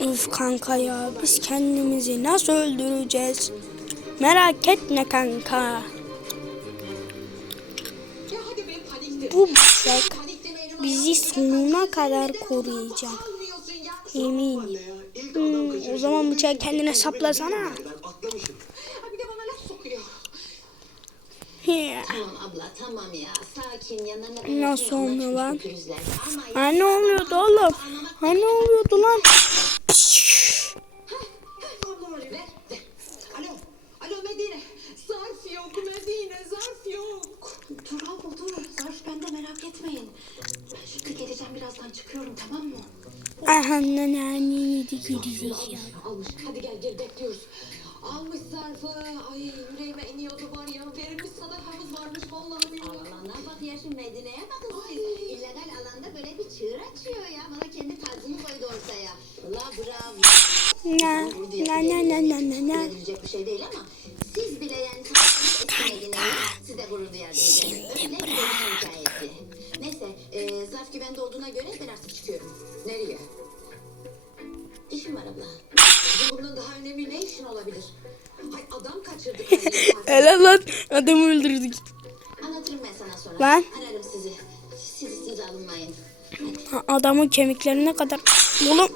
Uf kanka ya biz kendimizi nasıl öldüreceğiz? Merak etme kanka. Ya hadi be panikle. Bu bıçak bizi sonuna kadar koruyacak. adam Hmm, o zaman bıçağı kendine saplasana. He. Tamam abla tamam ya sakin yanlarına Nasıl olmuyor lan? Ha ne oluyordu oğlum? Ha ne oluyordu lan? Ablam arıyor. Ver, ver. Alo. Alo Medine. Zarf yok Medine. Zarf yok. Dur abla dur zarf bende merak etmeyin. Ben şimdi geleceğim birazdan çıkıyorum tamam mı? Aha ne ne neydi gerizekalı. Almış. Hadi gel gel bekliyoruz. Almış zarfı. Ay yüreğime iniyordu var ya. Verilmiş sadakamız varmış vallahi billahi. Allah'ına bak ya şu Medine'ye bakın böyle bir çığır açıyor ya. Bana kendi tarzını koydu ortaya. La bravo. Na na na na na na na. Edilecek bir şey değil ama siz bile yani Medine'yi size gurur duyardınız. Öyle bir dönüşüm hikayesi. Neyse e, zarf güvende olduğuna göre ben artık çıkıyorum. Nereye? İşim var abla. Bundan daha önemli ne işin olabilir? Ay adam kaçırdık. Helal lan adamı öldürdük. Anlatırım ben sana sonra. Lan. Ararım sizi. Adamın kemiklerine kadar. Oğlum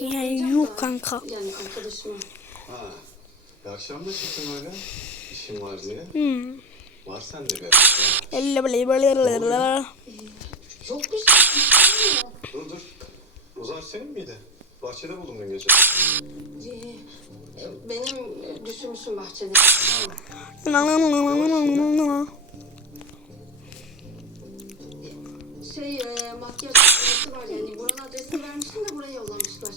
yani yok kanka. Yani arkadaşıma. Ha. Bir akşam da çıktın öyle. İşim var diye. Hmm. Var sende be. Çok güzel. Dur dur. Uzar senin miydi? Bahçede buldum dün gece. Ee, Benim düşürmüşüm bahçede. Şey e, makyaj adresi var yani. Buranın adresini vermiştim de buraya yollamışlar.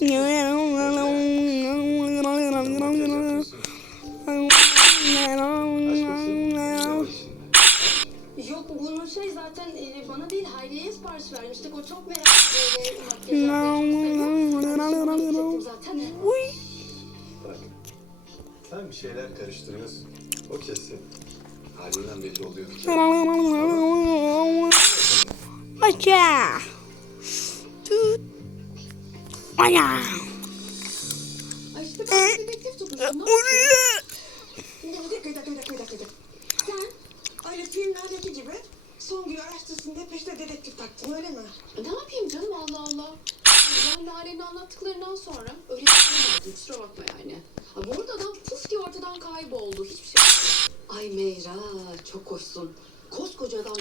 Yok bunun şey zaten e, bana değil Hayriye'ye sipariş vermiştik. O çok merak ediyor makyaj adresi falan. zaten. Bak. Sen bir şeyler karıştırıyorsun. O kesin. Halinden belli oluyor. Tut. Ana. Bir bir bir bir. Sen öyle filmlerdeki gibi Songül araştırsın diye peşte dedektif taktın öyle mi? Ne yapayım canım Allah Allah. Ben Lale'nin anlattıklarından sonra öyle düşünemezdim kusura bakma yani. Ha, burada adam puf diye ortadan kayboldu. Hiçbir şey Ay Meyra çok hoşsun. Koskoca adam.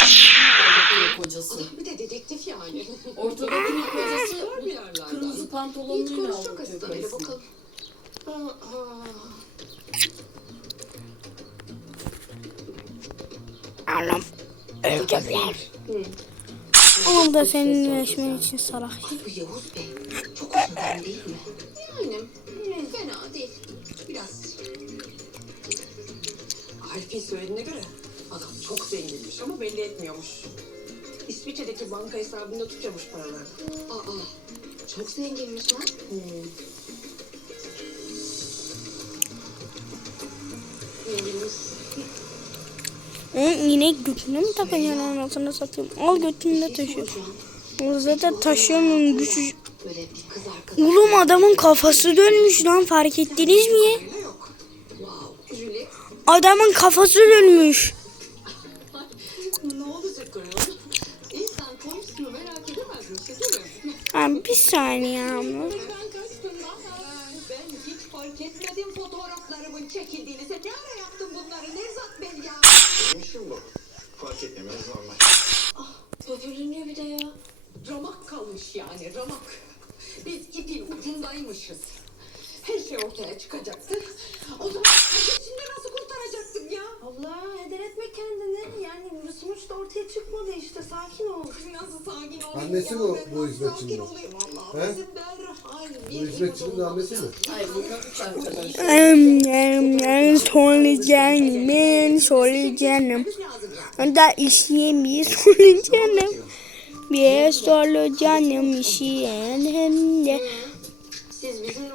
kocası. Adam bir de dedektif yani. Ortadaki kocası Var bir yerlerden. kırmızı Hiç pantolonluyla konuşacak aldı öyle karısını. bakalım. Aa. Allah'ım öldürdüler. Onu da seninleşmen için salak. Bu Yavuz Bey çok hoş adam değil mi? Yani fena değil. Biraz. Arif'in söylediğine göre adam çok zenginmiş ama belli etmiyormuş. İsviçre'deki banka hesabında tutuyormuş paralarını. Aa çok zenginmiş lan. Zenginmiş. Hı, yine götüne mi takacaksın anasını satayım? Al götünde taşı. O zaten kız arkadaş. Oğlum adamın kafası dönmüş lan fark ettiniz mi? Adamın kafası dönmüş. ne olacak ayol? İnsan komşusunu merak edemezmiş değil Ha, bir saniye fark etmedim fotoğraflarımın çekildiğini. Sen ne ara yaptın bunları Nevzat Bey ya? Benim işim bu. Fark etmemeniz normal. Böbürleniyor bir de ya. Ramak kalmış yani ramak. Biz ipin ucundaymışız. Her şey ortaya çıkacaktı. O zaman şimdi nasıl Abla heder etme kendini. Yani sonuçta ortaya çıkmadı işte. Sakin ol. Nasıl sakin olayım Annesi ya? Ben bu nasıl hizmetçinin? Sakin olayım Allah'ım. He? Bizim derhal Bu bir hizmetçinin de annesi mi? Em, em, Solucanım, ben ya. Da işimi solucanım. Bir solucanım işim hem de. Siz bizimle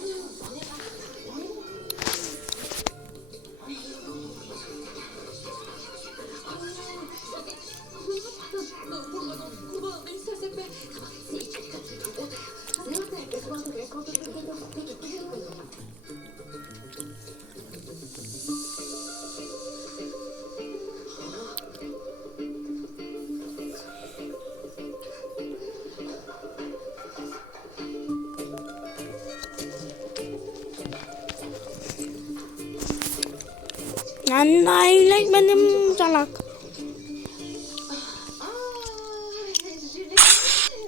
Ben daha iyileşmedim salak.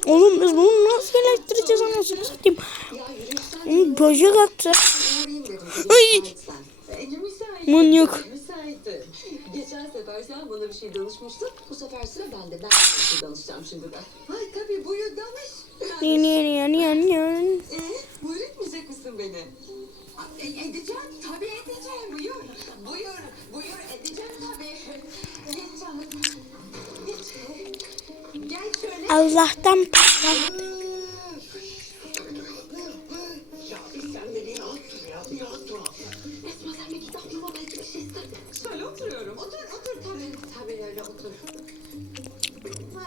Oğlum biz bunu nasıl iyileştireceğiz anasını satayım. Böcek attı. Ay. Manyak. Geçen sefer sen bana bir şey danışmıştın. Bu sefer sıra bende. Ben bir şey danışacağım şimdi ben. Ay tabii buyur danış. Yan yan yan yan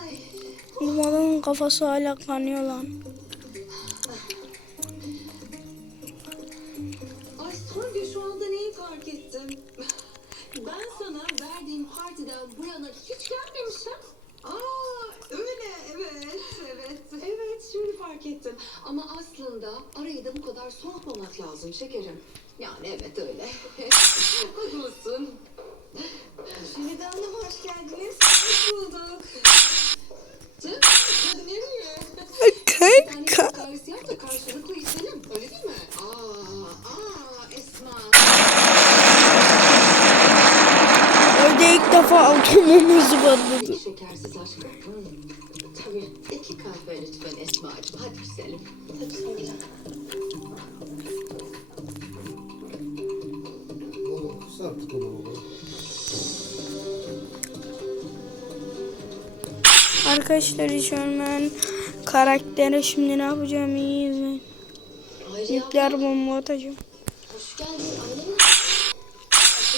Ay. Bu adamın kafası hala kanıyor lan. Ay Songül şu anda neyi fark ettim? Ben sana verdiğim partiden bu yana hiç gelmemişim. Aa öyle evet evet evet şimdi fark ettim. Ama aslında arayı da bu kadar soğutmamak lazım şekerim. Yani evet öyle. Haklısın. Feride Hanım hoş geldiniz. Hoş bulduk. Canım hadi nereye? Yani Kanka. kahvesi yap da karşılıklı içelim. Öyle değil mi? Aa, aa Esma. Evde ilk atomumuzu patladı. Şekersiz. Hmm. Tabii. İki kahve lütfen Esma'cığım. Hadi güzelim. Hadi onu baba. Arkadaşlar hiç ölmeyen karaktere şimdi ne yapacağım iyi izleyin. Nükleer bomba atacağım. Hoş geldin annem.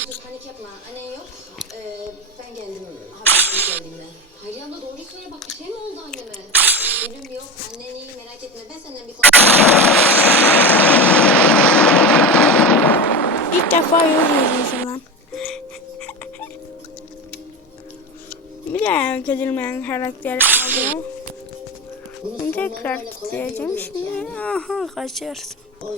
Dur panik yapma. Annen yok. Ee, ben geldim. Habersiz geldim ben. Hayriye abla doğruyu söyle bak bir şey mi oldu anneme? Gülüm yok. Annen iyi merak etme. Ben senden bir konu... İlk defa yol yürüyorsun lan. Bir daha yok edilmeyen karakteri alacağım. Bunu Tekrar diyeceğim şimdi. Aha kaçarsın. O.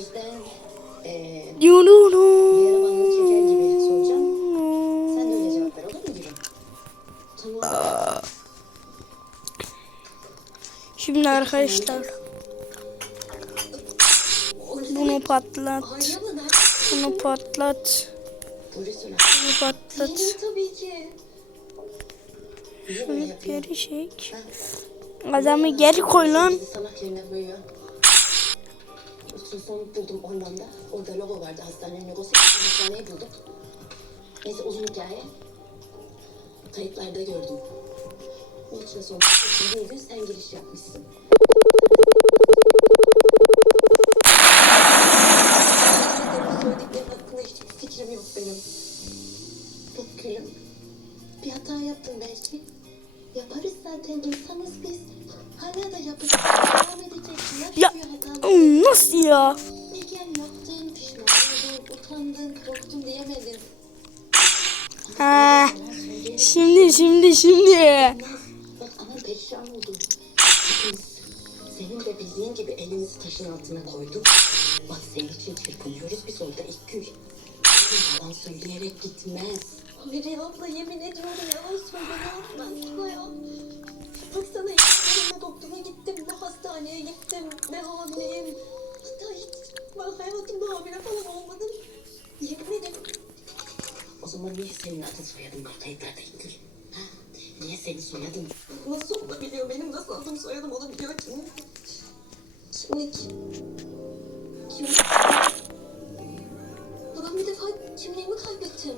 Şimdi arkadaşlar bunu patlat. Bunu patlat. Bunu patlat. Şunu geri çek. Adamı geri koy lan. Bizi salak yerine koyuyor. Ultrason buldum ormanda. Orada logo vardı hastanenin logosu. Hastaneyi bulduk. Neyse uzun hikaye. Kayıtlarda gördüm. Ultrason bir gün sen giriş yapmışsın. Bak gülüm. Bir hata yaptın belki. Yaparız zaten insanız biz. Hala da yapacağız. Devam edeceksin. Ya hatalar. ım, nasıl ya? Nigen yaptın, pişman oldun, utandın, korktun diyemedin. Ha, şimdi şimdi şimdi. Bak aman perişan oldum. Senin de bildiğin gibi elimizi taşın altına koyduk. Bak senin için çırpınıyoruz biz orada ilk gün. Yalan söyleyerek gitmez. Hayır abla yemin ediyorum yalan söylüyorum ben sana ya. Baksana ilk doktora gittim, ne hastaneye gittim, ne hamileyim. Hatta hiç ben hayatımda hamile falan olmadım. Yemin ederim. O zaman niye senin adın soyadın kayıtlarda? Ha? Niye senin soyadın? Nasıl olabiliyor? Benim nasıl adım soyadım olabiliyor ki? Kimlik. Kimlik. Ben bir defa kimliğimi kaybettim.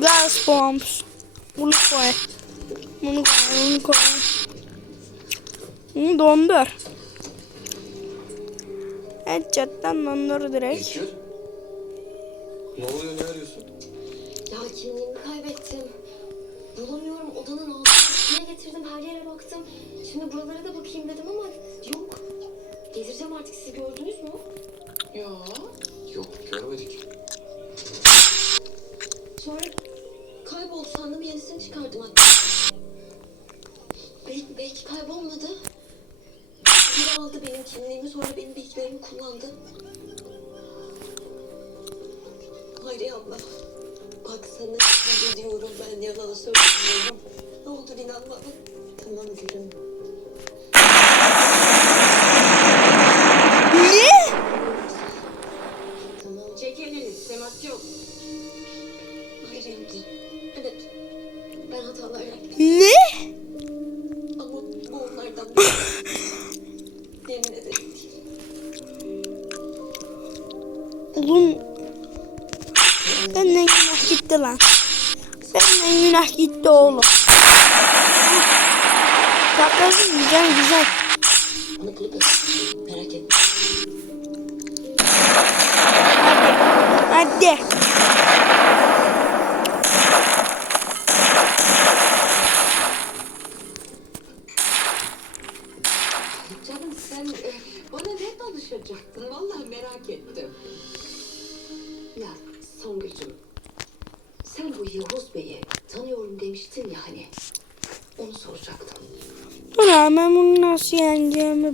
Gas bombs. Bunu koy. Bunu koy, bunu koy. Bunu dondur. Headshot'tan dondur direkt. Eşür. Ne oluyor ne arıyorsun? Ya kimliğimi kaybettim. Bulamıyorum odanın altına üstüne getirdim her yere baktım. Şimdi buralara da bakayım dedim ama yok. Delireceğim artık siz gördünüz mü? Yo. Yok görmedik. Sonra aldı benim kimliğimi sonra benim bilgilerimi kullandı. Hayri abla. Bak sana ne diyorum ben yalan söylemiyorum. Ne olur inan bana. Tamam gülüm. Ne? Tamam. Çek elini. Temas yok. Hayri abla. Evet. Ben hatalar yaptım. Ne? Oğlum. Benden günah gitti lan. Benden günah gitti oğlum. Patlasın güzel güzel. Merak etme. Hadi. Canım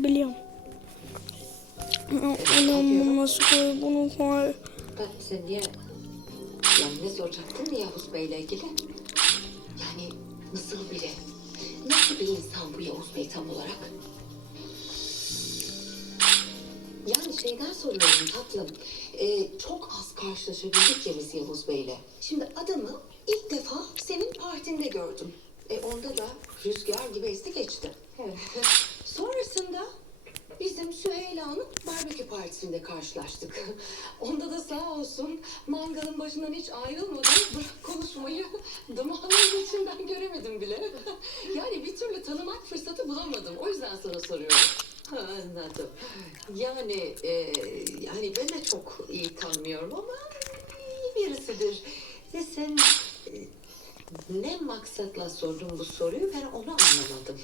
biliyorum. Ulan bunu nasıl koy bunu koy. Ben sen niye... Yani ne soracaktın Yavuz Bey'le ilgili? Yani nasıl biri? Nasıl bir insan bu Yavuz Bey tam olarak? Yani şeyden soruyorum tatlım. Ee, çok az karşılaşabildik ya biz Yavuz Bey'le. Şimdi adamı ilk defa senin partinde gördüm. E onda da rüzgar gibi esti geçti. Sonrasında bizim Süheyla'nın partisinde karşılaştık. Onda da sağ olsun mangalın başından hiç ayrılmadan bırak konuşmayı damağının içinden göremedim bile. Yani bir türlü tanımak fırsatı bulamadım. O yüzden sana soruyorum. Ha, Anladım. Yani e, yani ben de çok iyi tanımıyorum ama iyi birisidir. De sen e, ne maksatla sordun bu soruyu ben onu anlamadım.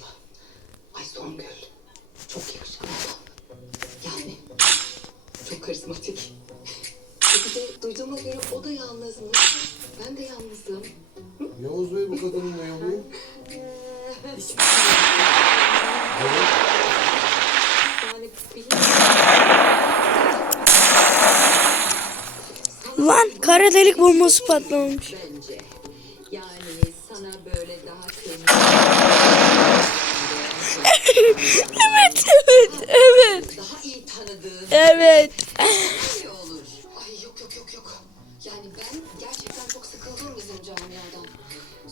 Ay Songül. Çok yakışıklı Çok karizmatik. bir de duyduğuma göre o da yalnızmış. Ben de yalnızım. Yavuz Bey bu kadının ne oluyor? Yani. Lan kara delik bombası patlamış. bence. Yani sana böyle daha temiz. Evet evet evet. daha iyi tanıdığın Evet. Olur. Ay yok yok yok yok. Yani ben gerçekten çok sıkıldım bizim camiadan.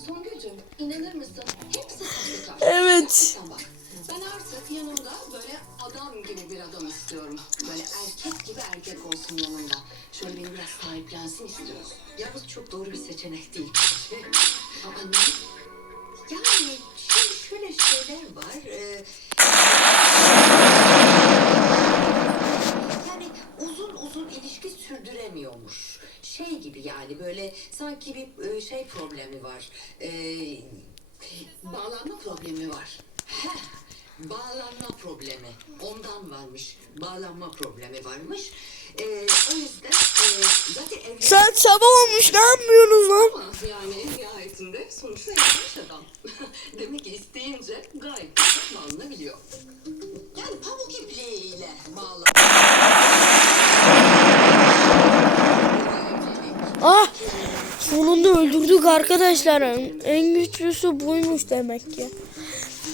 Songül'cüm inanır mısın? Hepsi sahtekar. Evet. Gerçekten bak. Ben artık yanımda böyle adam gibi bir adam istiyorum. Böyle erkek gibi erkek olsun yanımda. Şöyle beni biraz sahiplensin istiyorum. Yalnız çok doğru bir seçenek değil. Aa ne? Yani şimdi şöyle şeyler var. e, yani uzun uzun ilişki sürdüremiyormuş. Şey gibi yani böyle sanki bir e, şey problemi var. E, bağlanma problemi var. Heh, bağlanma problemi. Ondan varmış. Bağlanma problemi varmış. E, o yüzden e, zaten evli... Saat sabah olmuş ne yapmıyorsunuz lan? Ama yani en nihayetinde sonuçta yanlış adam. Demek ki isteyince gayet güzel bağlanabiliyor. Ah sonunda öldürdük arkadaşlar. En güçlüsü buymuş demek ki.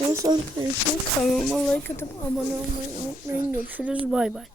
Neyse arkadaşlar kanalıma like atıp abone olmayı unutmayın. Görüşürüz bay bay.